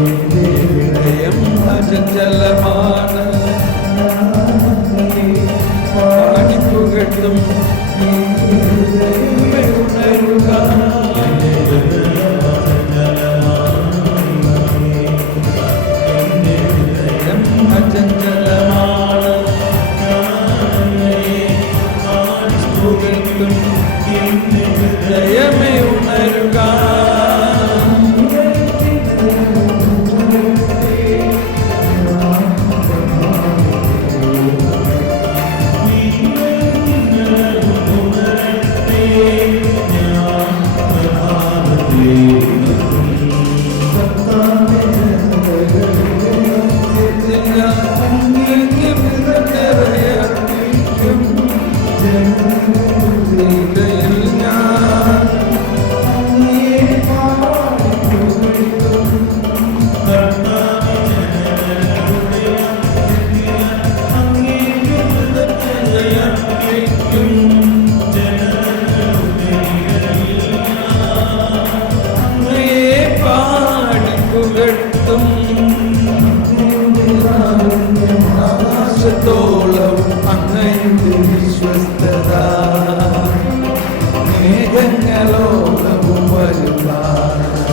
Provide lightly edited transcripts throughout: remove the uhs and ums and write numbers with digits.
ഹൃദയം അചഞ്ചലമാണ്, പാടിപ്പുകഴ്ത്തും ഉണരുക. അചഞ്ചലമാണ്, പുകഴ്ത്തും ഹൃദയമേ ഉണരുക.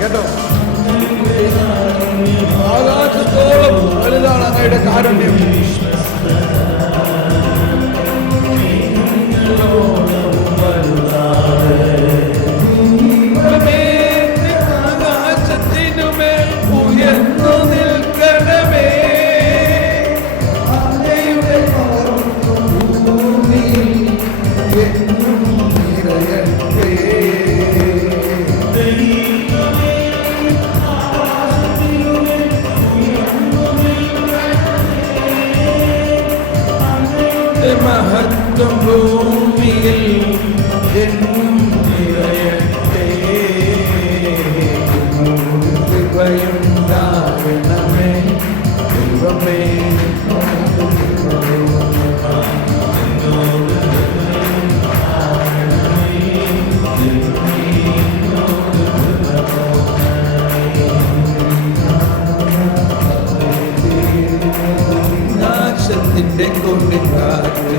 കേട്ടോ, ആകാശത്തോളം വലുതാണ് അങ്ങയുടെ കാരുണ്യം. ആകാശത്തിനുമേൽ ഉയർന്നു നിൽക്കണമേ, മഹത്വം ഭൂമിയിൽ എന്നും നിറയട്ടെ. കൃപയുണ്ടാകണമേ ദൈവമേ, നാശത്തിന്റെ കൊടുങ്കാറ്റ്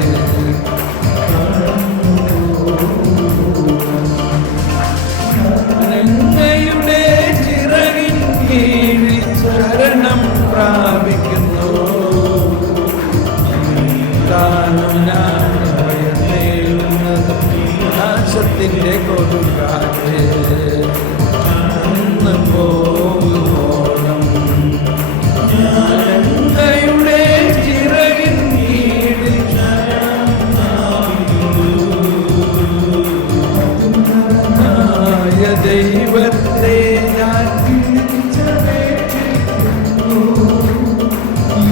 നന്മയുടെ ചിറകിൻ കീഴിൽ ശരണം പ്രാപിക്കുന്നു. താനും ഞാൻ ഭയന്നേലുന്നത് നാശത്തിന്റെ കൊടുങ്കാറ്റ് പോകുമോളം നന്മയുടെ ചിറകിൻ കീഴിൽ ദൈവത്തെ ഞാൻ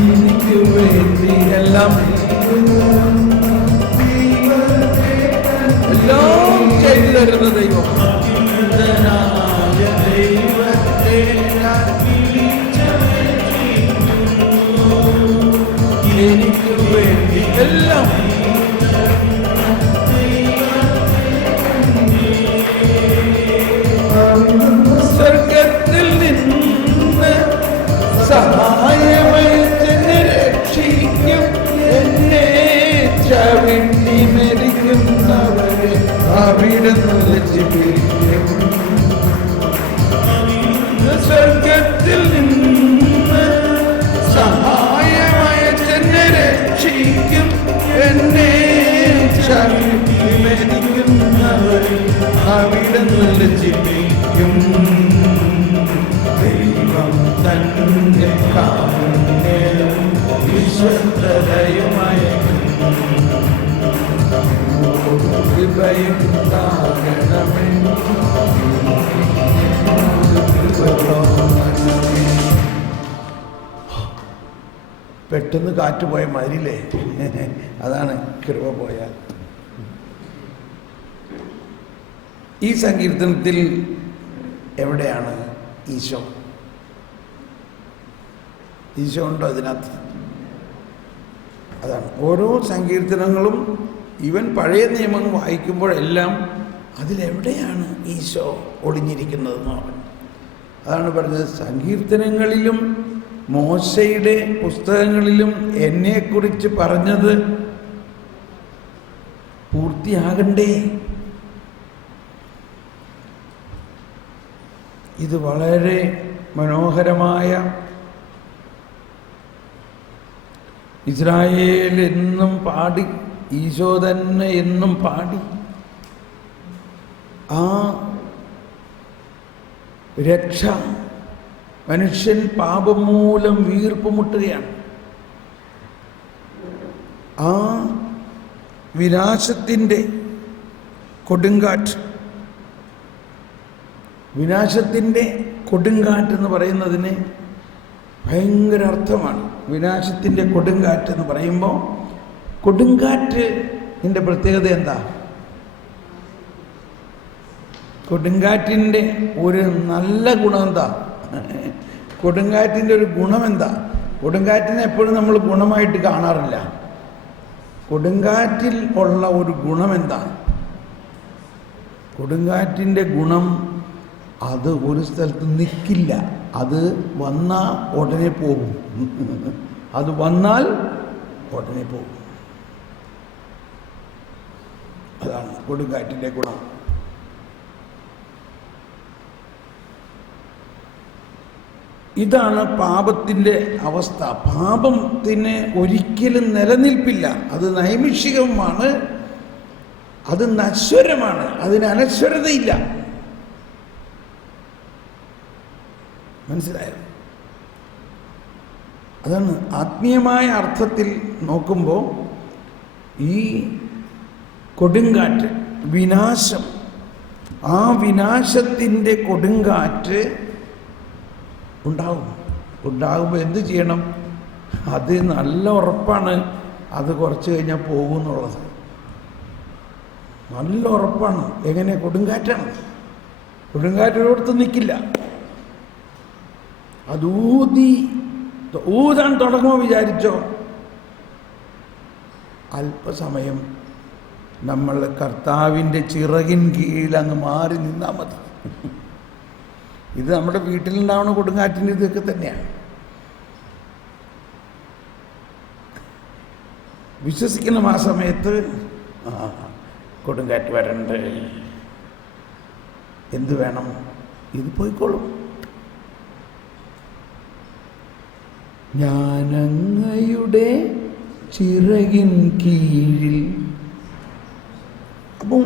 എനിക്ക് വേണ്ടി എല്ലാം ചെയ്തു തരുന്ന ദൈവം. ദൈവത്തെ എനിക്ക് വേണ്ടി എല്ലാം സ്വർഗത്തിൽ നിന്ന് സഹായമയച്ചെന്നെ രക്ഷിക്കും. എന്നെ ചവിട്ടി മരിക്കുന്നവരെ അവിടുന്ന് ലജ്ജിപ്പിക്കും. സ്വർഗത്തിൽ നിന്ന് സഹായമയച്ചെന്നെ രക്ഷിക്കും. എന്നെ ചവിട്ടി മരിക്കുന്നവരെ അവിടുന്ന് ലജ്ജിപ്പിക്കും. ദൈവം തന്നെ കാരുണ്യവും വിശ്വസ്തതയുമായി കൃപയുണ്ടാകണമേ. പെട്ടെന്ന് കാറ്റ് പോയ മാതിരില്ലേ, അതാണ് കൃപ പോയാൽ. ഈ സങ്കീർത്തനത്തിൽ എവിടെയാണ് ഈശോ? ഈശോ ഉണ്ടോ അതിനകത്ത്? അതാണ് ഓരോ സങ്കീർത്തനങ്ങളും ഇവൻ പഴയ നിയമം വായിക്കുമ്പോഴെല്ലാം അതിലെവിടെയാണ് ഈശോ ഒളിഞ്ഞിരിക്കുന്നതെന്ന് പറഞ്ഞു. അതാണ് പറഞ്ഞത്, സങ്കീർത്തനങ്ങളിലും മോശയുടെ പുസ്തകങ്ങളിലും എന്നെക്കുറിച്ച് പറഞ്ഞത് പൂർത്തിയാകണ്ടേ. ഇത് വളരെ മനോഹരമായ, ഇസ്രായേൽ എന്നും പാടി, ഈശോ തന്നെ എന്നും പാടി, ആ രക്ഷ മനുഷ്യൻ പാപം മൂലം വീർപ്പ് മുട്ടുകയാണ്. ആ വിനാശത്തിൻ്റെ കൊടുങ്കാറ്റ്, വിനാശത്തിൻ്റെ കൊടുങ്കാറ്റ് എന്ന് പറയുന്നതിന് ഭയങ്കര അർത്ഥമാണ്. വിനാശത്തിൻ്റെ കൊടുങ്കാറ്റ് എന്ന് പറയുമ്പോൾ, കൊടുങ്കാറ്റിൻ്റെ പ്രത്യേകത എന്താ? കൊടുങ്കാറ്റിൻ്റെ ഒരു നല്ല ഗുണം എന്താ? കൊടുങ്കാറ്റിൻ്റെ ഒരു ഗുണം എന്താ? കൊടുങ്കാറ്റിനെ എപ്പോഴും നമ്മൾ ഗുണമായിട്ട് കാണാറില്ല. കൊടുങ്കാറ്റിൽ ഉള്ള ഒരു ഗുണം എന്താ? കൊടുങ്കാറ്റിൻ്റെ ഗുണം, അത് ഒരു സ്ഥലത്ത് നിൽക്കില്ല, അത് വന്നാൽ ഉടനെ പോകും. അത് വന്നാൽ ഉടനെ പോകും. അതാണ് കൊടുങ്കാറ്റിൻ്റെ ഗുണം. ഇതാണ് പാപത്തിൻ്റെ അവസ്ഥ. പാപത്തിന് ഒരിക്കലും നിലനിൽപ്പില്ല. അത് നൈമിഷികമാണ്, അത് നശ്വരമാണ്, അതിന് അനശ്വരതയില്ല. മനസ്സിലായോ? അതാണ് ആത്മീയമായ അർത്ഥത്തിൽ നോക്കുമ്പോൾ ഈ കൊടുങ്കാറ്റ്, വിനാശം, ആ വിനാശത്തിൻ്റെ കൊടുങ്കാറ്റ് ഉണ്ടാകുമ്പോൾ എന്ത് ചെയ്യണം? അത് നല്ല ഉറപ്പാണ്, അത് കുറച്ച് കഴിഞ്ഞാൽ പോകും എന്നുള്ളത് നല്ല ഉറപ്പാണ്. എങ്ങനെ? കൊടുങ്കാറ്റാണ്. കൊടുങ്കാറ്റോടത്ത് നിൽക്കില്ല. അത് ഊതാൻ തുടങ്ങുമോ വിചാരിച്ചോ, അല്പസമയം നമ്മൾ കർത്താവിൻ്റെ ചിറകിൻ കീഴിൽ അങ്ങ് മാറി നിന്നാൽ മതി. ഇത് നമ്മുടെ വീട്ടിലുണ്ടാവുന്ന കൊടുങ്കാറ്റിൻ്റെ ഇതൊക്കെ തന്നെയാണ്. വിശ്വസിക്കണം ആ സമയത്ത് കൊടുങ്കാറ്റ് വരണ്ട്, എന്ത് വേണം? ഇത് പോയിക്കോളും. ഞാനങ്ങയുടെ ചിറകിൻ കീഴിൽ. അപ്പം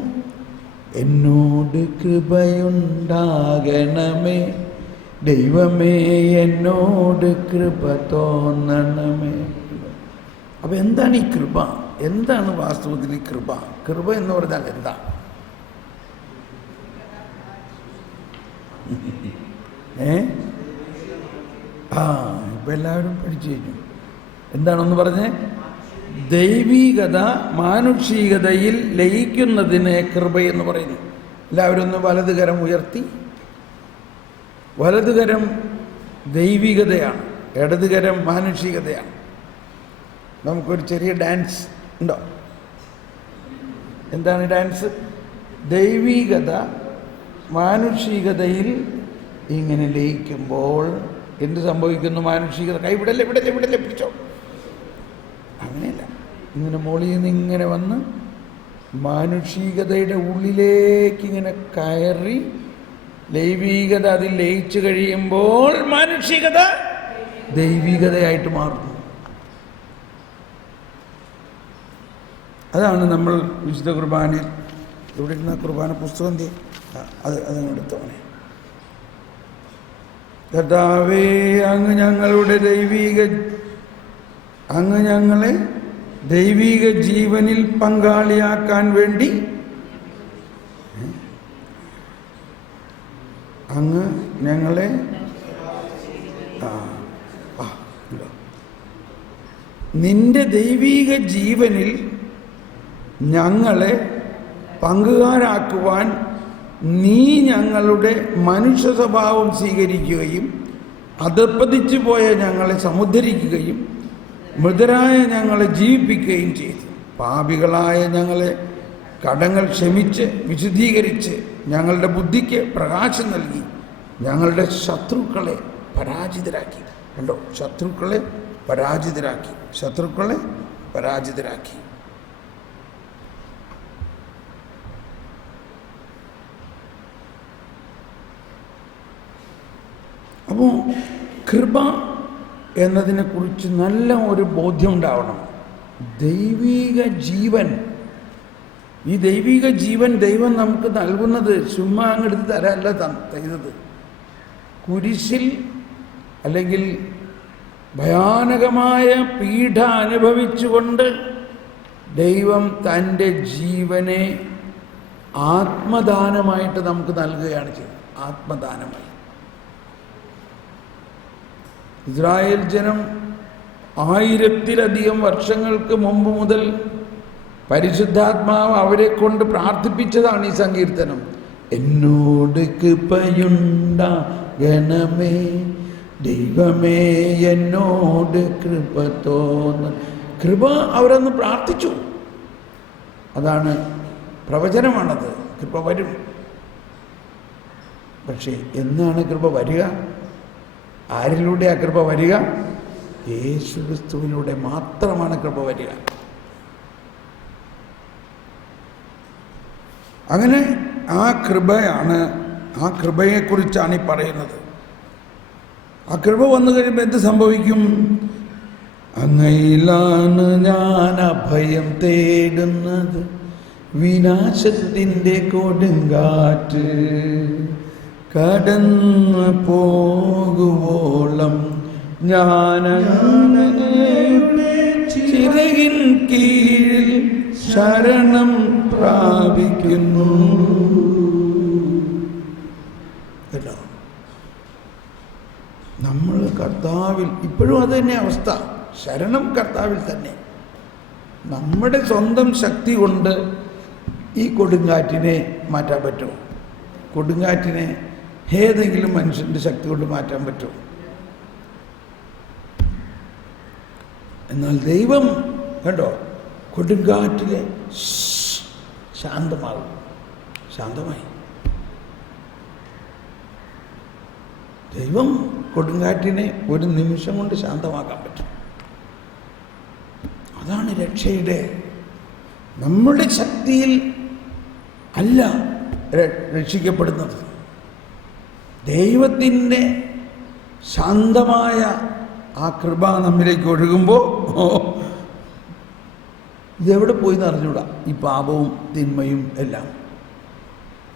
എന്നോട് കൃപയുണ്ടാകണമേ ദൈവമേ, എന്നോട് കൃപ തോന്നണമേ. അപ്പം എന്താണ് ഈ കൃപ? എന്താണ് വാസ്തവത്തിൽ ഈ കൃപ? കൃപ എന്ന് പറഞ്ഞാൽ എന്താ? ഇപ്പം എല്ലാവരും പഠിച്ചു കഴിഞ്ഞു. എന്താണെന്ന് പറഞ്ഞേ? ദൈവീകത മാനുഷികതയിൽ ലയിക്കുന്നതിനെ കൃപയെന്ന് പറയുന്നു. എല്ലാവരും ഒന്ന് വലതുകരം ഉയർത്തി. വലതുകരം ദൈവികതയാണ്, ഇടതുകരം മാനുഷികതയാണ്. നമുക്കൊരു ചെറിയ ഡാൻസ് ഉണ്ടോ? എന്താണ് ഡാൻസ്? ദൈവികത മാനുഷികതയിൽ ഇങ്ങനെ ലയിക്കുമ്പോൾ എന്ത് സംഭവിക്കുന്നു? മാനുഷികത വിടല്ലേ പിടിച്ചോ. അങ്ങനെയല്ല, ഇങ്ങനെ മോളിൽ നിന്ന് ഇങ്ങനെ വന്ന് മാനുഷികതയുടെ ഉള്ളിലേക്ക് ഇങ്ങനെ കയറി ദൈവീകത അതിൽ ലയിച്ചു കഴിയുമ്പോൾ മാനുഷികത ദൈവികതയായിട്ട് മാറുന്നു. അതാണ് നമ്മൾ വിശുദ്ധ കുർബാനയിൽ ഇവിടെ ഇരുന്ന കുർബാന പുസ്തകം അതങ്ങെടുത്തോണേ. കർത്താവേ, അങ്ങ് ഞങ്ങളെ ദൈവിക ജീവനിൽ പങ്കാളിയാക്കാൻ വേണ്ടി അങ്ങ് ഞങ്ങളെ നിന്റെ ദൈവിക ജീവനിൽ ഞങ്ങളെ പങ്കുകാരാക്കുവാൻ നീ ഞങ്ങളുടെ മനുഷ്യ സ്വഭാവം സ്വീകരിക്കുകയും അധപ്പതിച്ചു പോയ ഞങ്ങളെ സമുദ്ധരിക്കുകയും മൃതരായ ഞങ്ങളെ ജീവിപ്പിക്കുകയും ചെയ്തു. പാപികളായ ഞങ്ങളെ കടങ്ങൾ ക്ഷമിച്ച് വിശുദ്ധീകരിച്ച് ഞങ്ങളുടെ ബുദ്ധിക്ക് പ്രകാശം നൽകി ഞങ്ങളുടെ ശത്രുക്കളെ പരാജിതരാക്കി. കണ്ടോ, ശത്രുക്കളെ പരാജിതരാക്കി, ശത്രുക്കളെ പരാജിതരാക്കി. അപ്പോൾ കൃപ എന്നതിനെക്കുറിച്ച് നല്ല ഒരു ബോധ്യം ഉണ്ടാവണം. ദൈവിക ജീവൻ, ഈ ദൈവിക ജീവൻ ദൈവം നമുക്ക് നൽകുന്നത് ചുമ്മാ അങ്ങെടുത്ത് തരല്ല ചെയ്തത്. കുരിശിൽ അല്ലെങ്കിൽ ഭയാനകമായ പീഡ അനുഭവിച്ചുകൊണ്ട് ദൈവം തൻ്റെ ജീവനെ ആത്മദാനമായിട്ട് നമുക്ക് നൽകുകയാണ് ചെയ്തത്. ആത്മദാനമായി. ഇസ്രായേൽ ജനം 1000-ലധികം വർഷങ്ങൾക്ക് മുമ്പ് മുതൽ പരിശുദ്ധാത്മാവ് അവരെ കൊണ്ട് പ്രാർത്ഥിപ്പിച്ചതാണ് ഈ സങ്കീർത്തനം. എന്നോട് കൃപയുണ്ടാകണമേ ദൈവമേ, എന്നോട് കൃപ തോന്ന. കൃപ അവരന്ന് പ്രാർത്ഥിച്ചു. അതാണ് പ്രവചനമാണത്. കൃപ വരും. പക്ഷേ എന്നാണ് കൃപ വരിക? ആരിലൂടെ ആ കൃപ വരിക? യേശുക്രിസ്തുവിലൂടെ മാത്രമാണ് കൃപ വരിക. അങ്ങനെ ആ കൃപയാണ്, ആ കൃപയെക്കുറിച്ചാണ് ഈ പറയുന്നത്. ആ കൃപ വന്നു കഴിയുമ്പോൾ എന്ത് സംഭവിക്കും? അങ്ങയിലാണ് ഞാൻ അഭയം തേടുന്നത്, വിനാശത്തിൻ്റെ കൊടുങ്കാറ്റ് കടന്നു പോകുവോളം ഞാൻ ചിറകിൻ കീഴിൽ ശരണം പ്രാപിക്കുന്നു. കേട്ടോ, നമ്മൾ കർത്താവിൽ ഇപ്പോഴും അത് തന്നെ അവസ്ഥ. ശരണം കർത്താവിൽ തന്നെ. നമ്മുടെ സ്വന്തം ശക്തി കൊണ്ട് ഈ കൊടുങ്കാറ്റിനെ മാറ്റാൻ പറ്റുമോ? കൊടുങ്കാറ്റിനെ ഏതെങ്കിലും മനുഷ്യൻ്റെ ശക്തി കൊണ്ട് മാറ്റാൻ പറ്റുമോ? എന്നാൽ ദൈവം കണ്ടോ, കൊടുങ്കാറ്റിലെ ശാന്തമാകും. ശാന്തമായി. ദൈവം കൊടുങ്കാറ്റിനെ ഒരു നിമിഷം കൊണ്ട് ശാന്തമാക്കാൻ പറ്റും. അതാണ് രക്ഷയുടെ. നമ്മുടെ ശക്തിയിൽ അല്ല രക്ഷിക്കപ്പെടുന്നത്. ദൈവത്തിൻ്റെ ശാന്തമായ ആ കൃപ നമ്മിലേക്ക് ഒഴുകുമ്പോൾ ഇതെവിടെ പോയി എന്ന് അറിഞ്ഞൂടാ, ഈ പാപവും തിന്മയും എല്ലാം.